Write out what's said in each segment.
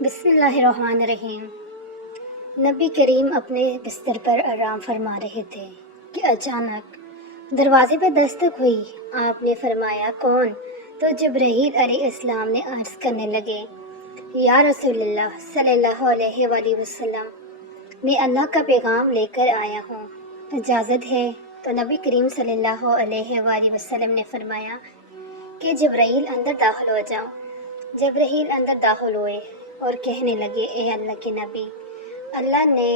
بسم اللہ الرحمن الرحیم۔ نبی کریم اپنے بستر پر آرام فرما رہے تھے کہ اچانک دروازے پہ دستک ہوئی۔ آپ نے فرمایا کون؟ تو جبرائیل علیہ السلام نے عرض کرنے لگے یا رسول اللہ صلی اللہ علیہ وآلہ وسلم، میں اللہ کا پیغام لے کر آیا ہوں، اجازت ہے؟ تو نبی کریم صلی اللہ علیہ وآلہ وسلم نے فرمایا کہ جبرائیل اندر داخل ہو جاؤ۔ جبرائیل اندر داخل ہوئے اور کہنے لگے اے اللہ کے نبی، اللہ نے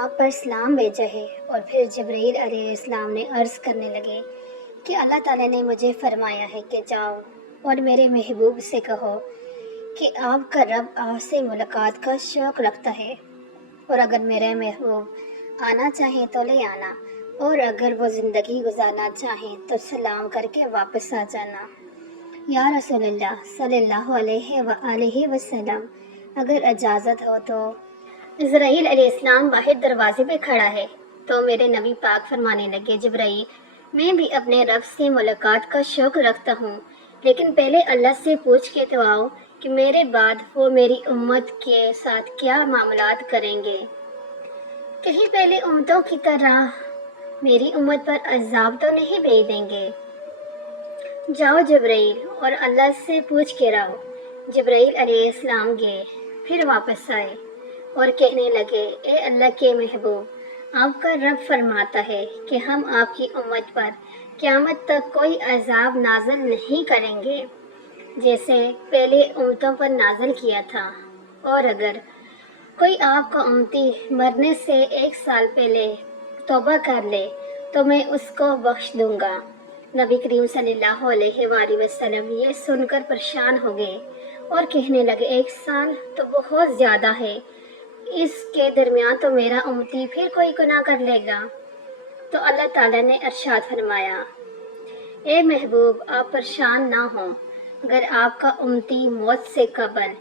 آپ پر سلام بھیجا ہے۔ اور پھر جبرائیل علیہ السلام نے عرض کرنے لگے کہ اللہ تعالیٰ نے مجھے فرمایا ہے کہ جاؤ اور میرے محبوب سے کہو کہ آپ کا رب آپ سے ملاقات کا شوق رکھتا ہے، اور اگر میرے محبوب آنا چاہیں تو لے آنا، اور اگر وہ زندگی گزارنا چاہیں تو سلام کر کے واپس آ جانا۔ یا رسول اللہ صلی اللہ علیہ وآلہ وسلم، اگر اجازت ہو تو اسرائیل علیہ السلام باہر دروازے پہ کھڑا ہے۔ تو میرے نبی پاک فرمانے لگے جبرائیل، میں بھی اپنے رب سے ملاقات کا شوق رکھتا ہوں، لیکن پہلے اللہ سے پوچھ کے تو آؤ کہ میرے بعد وہ میری امت کے ساتھ کیا معاملات کریں گے، کہیں پہلے امتوں کی طرح میری امت پر عذاب تو نہیں بھیج دیں گے۔ جاؤ جبرائیل اور اللہ سے پوچھ کے رہو۔ جبرائیل علیہ السلام گئے، پھر واپس آئے اور کہنے لگے اے اللہ کے محبوب، آپ کا رب فرماتا ہے کہ ہم آپ کی امت پر قیامت تک کوئی عذاب نازل نہیں کریں گے جیسے پہلے امتوں پر نازل کیا تھا، اور اگر کوئی آپ کا امتی مرنے سے 1 سال پہلے توبہ کر لے تو میں اس کو بخش دوں گا۔ نبی کریم صلی اللہ علیہ وآلہ وسلم یہ سن کر پریشان ہو گئے اور کہنے لگے 1 سال تو بہت زیادہ ہے، اس کے درمیان تو میرا امتی پھر کوئی گناہ کر لے گا۔ تو اللہ تعالیٰ نے ارشاد فرمایا اے محبوب، آپ پریشان نہ ہوں، اگر آپ کا امتی موت سے قبل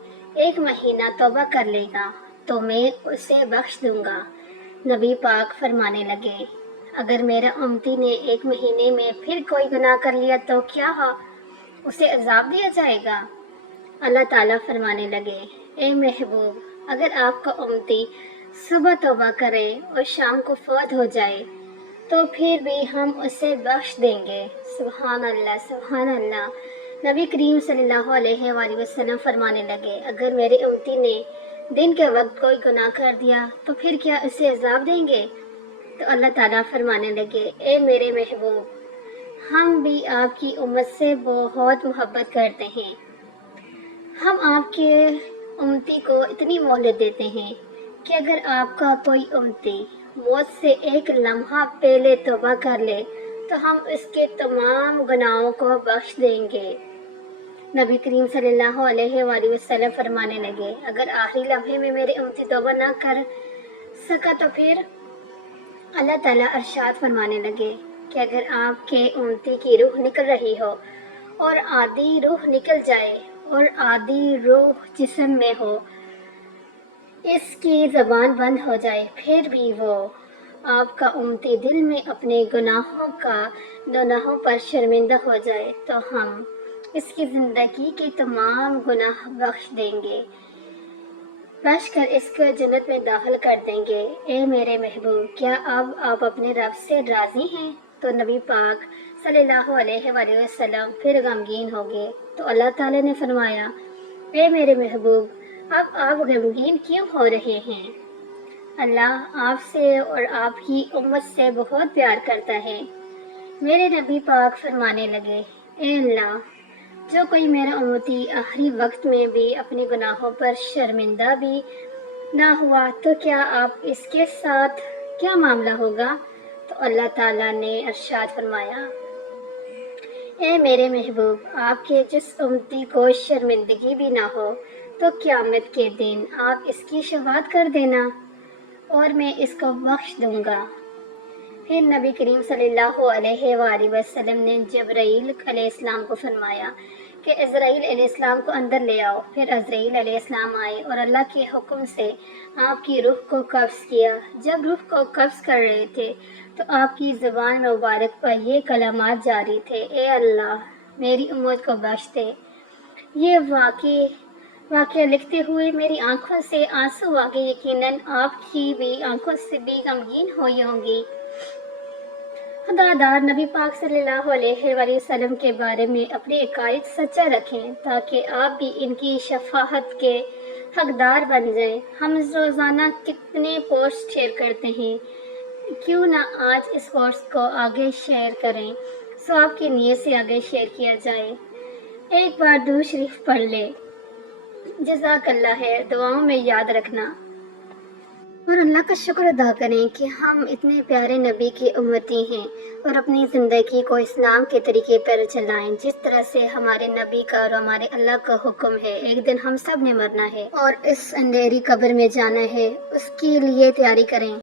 1 مہینہ توبہ کر لے گا تو میں اسے بخش دوں گا۔ نبی پاک فرمانے لگے اگر میرا امتی نے 1 مہینے میں پھر کوئی گناہ کر لیا تو کیا اسے عذاب دیا جائے گا؟ اللہ تعالیٰ فرمانے لگے اے محبوب، اگر آپ کا امتی صبح توبہ کرے اور شام کو فوت ہو جائے تو پھر بھی ہم اسے بخش دیں گے۔ سبحان اللہ، سبحان اللہ۔ نبی کریم صلی اللہ علیہ وآلہ وسلم فرمانے لگے اگر میرے امتی نے دن کے وقت کوئی گناہ کر دیا تو پھر کیا اسے عذاب دیں گے؟ تو اللہ تعالیٰ فرمانے لگے اے میرے محبوب، ہم بھی آپ کی امت سے بہت محبت کرتے ہیں، ہم آپ کے امتی کو اتنی مہلت دیتے ہیں کہ اگر آپ کا کوئی امتی موت سے 1 لمحہ پہلے توبہ کر لے تو ہم اس کے تمام گناہوں کو بخش دیں گے۔ نبی کریم صلی اللہ علیہ وآلہ وسلم فرمانے لگے اگر آخری لمحے میں میرے امتی توبہ نہ کر سکا تو پھر اللہ تعالیٰ ارشاد فرمانے لگے کہ اگر آپ کے امتی کی روح نکل رہی ہو اور آدھی روح نکل جائے اور آدھی روح جسم میں ہو، اس کی زبان بند ہو جائے، پھر بھی وہ آپ کا امتی دل میں اپنے گناہوں پر شرمندہ ہو جائے تو ہم اس کی زندگی کے تمام گناہ بخش دیں گے، بخش کر اس کو جنت میں داخل کر دیں گے۔ اے میرے محبوب، کیا اب آپ اپنے رب سے راضی ہیں؟ تو نبی پاک صلی اللہ علیہ وآلہ وسلم پھر غمگین ہو گئے۔ تو اللہ تعالیٰ نے فرمایا اے میرے محبوب، اب آپ غمگین کیوں ہو رہے ہیں؟ اللہ آپ سے اور آپ کی امت سے بہت پیار کرتا ہے۔ میرے نبی پاک فرمانے لگے اے اللہ، جو کوئی میرا امتی آخری وقت میں بھی اپنے گناہوں پر شرمندہ بھی نہ ہوا تو کیا آپ اس کے ساتھ کیا معاملہ ہوگا؟ تو اللہ تعالیٰ نے ارشاد فرمایا اے میرے محبوب، آپ کے جس امتی کو شرمندگی بھی نہ ہو تو قیامت کے دن آپ اس کی شفاعت کر دینا اور میں اس کو بخش دوں گا۔ پھر نبی کریم صلی اللہ علیہ وآلہ وسلم نے جبرائیل علیہ السلام کو فرمایا کہ عزرائیل علیہ السلام کو اندر لے آؤ۔ پھر عزرائیل علیہ السلام آئے اور اللہ کے حکم سے آپ کی روح کو قبض کیا۔ جب روح کو قبض کر رہے تھے تو آپ کی زبان مبارک پر یہ کلمات جاری تھے اے اللہ، میری امت کو بخش دے۔ یہ واقعی واقعہ لکھتے ہوئے میری آنکھوں سے آنسو آ گئے، یقیناً آپ کی بھی آنکھوں سے بھی غمگین ہوئی ہوں گی۔ خدادار نبی پاک صلی اللہ علیہ وآلہ وسلم کے بارے میں اپنی عقائد سچا رکھیں تاکہ آپ بھی ان کی شفاعت کے حقدار بن جائیں۔ ہم روزانہ کتنے پوسٹ شیئر کرتے ہیں، کیوں نہ آج اس پوسٹ کو آگے شیئر کریں، ثواب کی نیت سے آگے شیئر کیا جائے۔ ایک بار درود شریف پڑھ لے۔ جزاک اللہ خیر، دعاؤں میں یاد رکھنا اور اللہ کا شکر ادا کریں کہ ہم اتنے پیارے نبی کی امتی ہیں اور اپنی زندگی کو اسلام کے طریقے پر چلائیں جس طرح سے ہمارے نبی کا اور ہمارے اللہ کا حکم ہے۔ ایک دن ہم سب نے مرنا ہے اور اس اندھیری قبر میں جانا ہے، اس کے لیے تیاری کریں۔